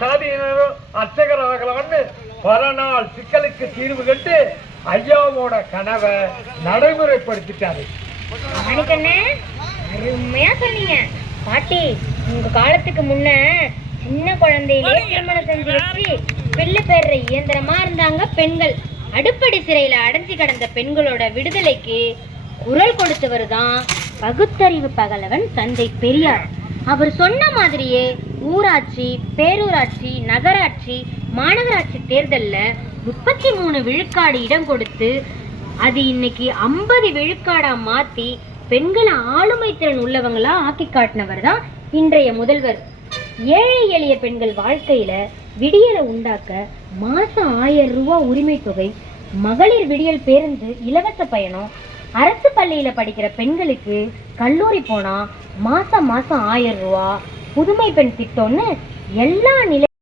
சாதியினரும் அர்ச்சகராகலான்னு பல நாள் சிக்கலுக்கு தீர்வு கண்டு ஐயாவோட கனவை நடைமுறைப்படுத்திட்டாரு. அருமையா சொன்னீங்க பாட்டி. உங்க காலத்துக்கு முன்ன சின்ன குழந்தையிலே திருமணம் செஞ்சு வச்சு பிள்ளை பெற இயந்திரமா இருந்தாங்க பெண்கள். அடுப்படி சிறையில அடைஞ்சு கிடந்த பெண்களோட விடுதலைக்கு குரல் கொடுத்தவர் தான் பகுத்தறிவு பகலவன் தந்தை பெரியார். அவர் சொன்ன மாதிரியே ஊராட்சி, பேரூராட்சி, நகராட்சி, மாநகராட்சி தேர்தல்ல 33 விழுக்காடு இடம் கொடுத்து அது இன்னைக்கு 50 விழுக்காடா மாத்தி பெண்களை ஆளுமை திறன் உள்ளவங்களா ஆக்கி காட்டினவர் தான் இன்றைய முதல்வர். ஏழை எளிய பெண்கள் வாழ்க்கையில விடியலை உண்டாக்க மாசம் 1000 ரூபாய் உரிமை தொகை, மகளிர் விடியல் பேருந்து இலவச பயணம், அரசு பள்ளியில படிக்கிற பெண்களுக்கு கல்லூரி போனா மாசம் 1000 ரூபாய், புதுமை பெண் திட்டம்னு எல்லா நிலை